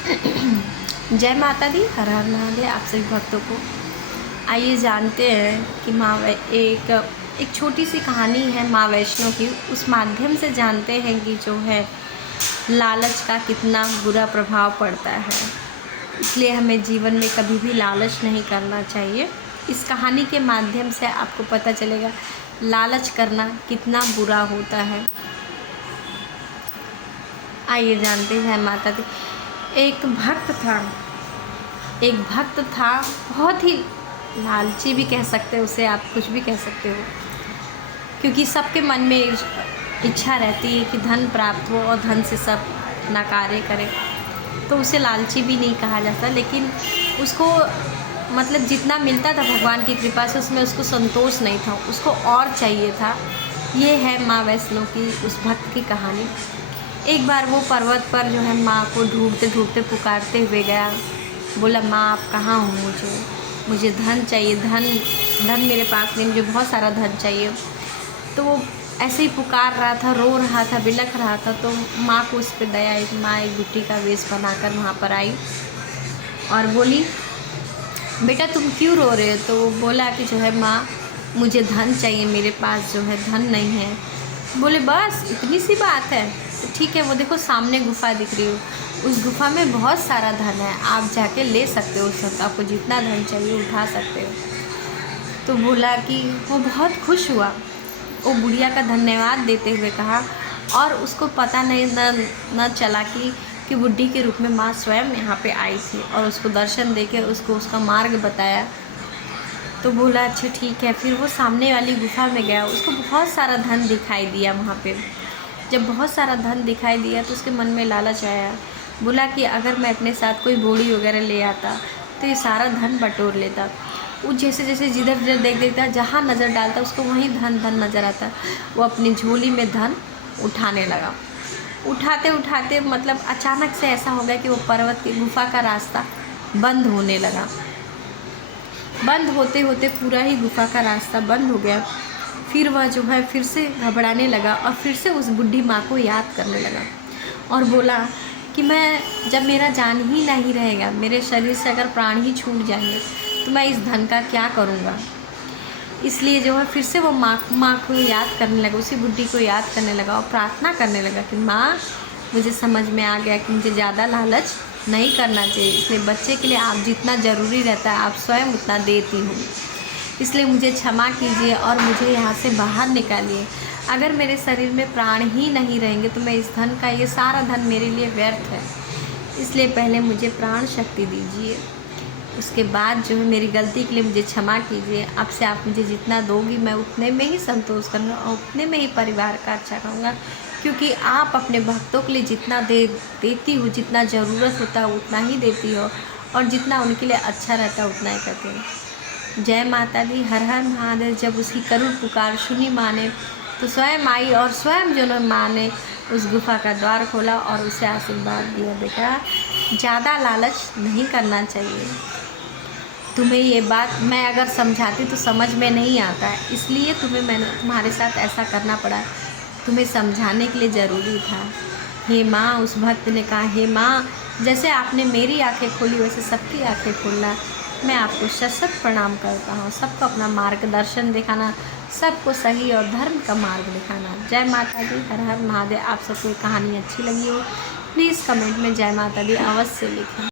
जय माता दी, हर हर महादेव। आप सभी भक्तों को आइए जानते हैं कि एक छोटी सी कहानी है माँ वैष्णो की। उस माध्यम से जानते हैं कि जो है लालच का कितना बुरा प्रभाव पड़ता है। इसलिए हमें जीवन में कभी भी लालच नहीं करना चाहिए। इस कहानी के माध्यम से आपको पता चलेगा लालच करना कितना बुरा होता है। आइए जानते हैं माता दी। एक भक्त था, बहुत ही लालची भी कह सकते हो उसे, आप कुछ भी कह सकते हो, क्योंकि सबके मन में इच्छा रहती है कि धन प्राप्त हो और धन से सब नकारे करें, तो उसे लालची भी नहीं कहा जाता। लेकिन उसको मतलब जितना मिलता था भगवान की कृपा से, उसमें उसको संतोष नहीं था, उसको और चाहिए था। ये है माँ वैष्णो की उस भक्त की कहानी। एक बार वो पर्वत पर जो है माँ को ढूंढते ढूंढते पुकारते हुए गया। बोला, माँ आप कहाँ हो? मुझे धन चाहिए, धन मेरे पास नहीं, मुझे बहुत सारा धन चाहिए। तो वो ऐसे ही पुकार रहा था, रो रहा था, बिलख रहा था। तो माँ को उस पर दया आई। माँ एक बुट्टी का वेश बनाकर वहाँ पर आई और बोली, बेटा तुम क्यों रो रहे हो? तो वो बोला कि जो है माँ मुझे धन चाहिए, मेरे पास जो है धन नहीं है। बोले, बस इतनी सी बात है? तो ठीक है, वो देखो सामने गुफा दिख रही हो, उस गुफा में बहुत सारा धन है, आप जाके ले सकते हो, उसका आपको जितना धन चाहिए उठा सकते हो। तो बोला कि वो बहुत खुश हुआ। वो बुढ़िया का धन्यवाद देते हुए कहा, और उसको पता नहीं न चला कि बुढ़ी के रूप में माँ स्वयं यहाँ पे आई थी और उसको दर्शन देके उसको उसका मार्ग बताया। तो बोला अच्छा ठीक है। फिर वो सामने वाली गुफा में गया, उसको बहुत सारा धन दिखाई दिया वहाँ पे। जब बहुत सारा धन दिखाई दिया तो उसके मन में लालच आया। बोला कि अगर मैं अपने साथ कोई बोड़ी वगैरह ले आता तो ये सारा धन बटोर लेता। वो जैसे जैसे जिधर जिधर देख देखता, जहाँ नज़र डालता उसको वहीं धन धन नज़र आता। वो अपनी झोली में धन उठाने लगा। उठाते उठाते मतलब अचानक से ऐसा हो गया कि वो पर्वत की गुफा का रास्ता बंद होने लगा। बंद होते होते पूरा ही गुफा का रास्ता बंद हो गया। फिर वह जो है फिर से घबराने लगा और फिर से उस बुढ़ी माँ को याद करने लगा और बोला कि मैं जब मेरा जान ही नहीं रहेगा, मेरे शरीर से अगर प्राण ही छूट जाएंगे तो मैं इस धन का क्या करूँगा। इसलिए जो है फिर से वो माँ को याद करने लगा, उसी बुढ़ी को याद करने लगा और प्रार्थना करने लगा कि माँ मुझे समझ में आ गया कि मुझे ज़्यादा लालच नहीं करना चाहिए, इसलिए बच्चे के लिए आप जितना ज़रूरी रहता है आप स्वयं उतना देती हो, इसलिए मुझे क्षमा कीजिए और मुझे यहाँ से बाहर निकालिए। अगर मेरे शरीर में प्राण ही नहीं रहेंगे तो मैं इस धन का, ये सारा धन मेरे लिए व्यर्थ है, इसलिए पहले मुझे प्राण शक्ति दीजिए, उसके बाद जो है मेरी गलती के लिए मुझे क्षमा कीजिए। अब से आप मुझे जितना दोगी मैं उतने में ही संतोष करूँगा और उतने में ही परिवार का अच्छा करूँगा, क्योंकि आप अपने भक्तों के लिए जितना देती हो, जितना ज़रूरत होता है उतना ही देती हो और जितना उनके लिए अच्छा रहता है उतना ही करती हो। जय माता दी, हर हर महादेव। जब उसकी करुण पुकार सुनी माँ ने तो स्वयं आई और स्वयं जो माँ ने उस गुफा का द्वार खोला और उसे आशीर्वाद दिया, बेटा ज़्यादा लालच नहीं करना चाहिए। तुम्हें ये बात मैं अगर समझाती तो समझ में नहीं आता है, इसलिए मैंने तुम्हारे साथ ऐसा करना पड़ा, तुम्हें समझाने के लिए ज़रूरी था। हे माँ, उस भक्त ने कहा, हे माँ जैसे आपने मेरी आंखें खोली वैसे सबकी आंखें खोलना। मैं आपको शत प्रणाम करता हूँ। सबको अपना मार्गदर्शन दिखाना, सबको सही और धर्म का मार्ग दिखाना। जय माता दी, हर हर महादेव। आप सबको कहानी अच्छी लगी हो प्लीज़ कमेंट में जय माता दी अवश्य लिखें।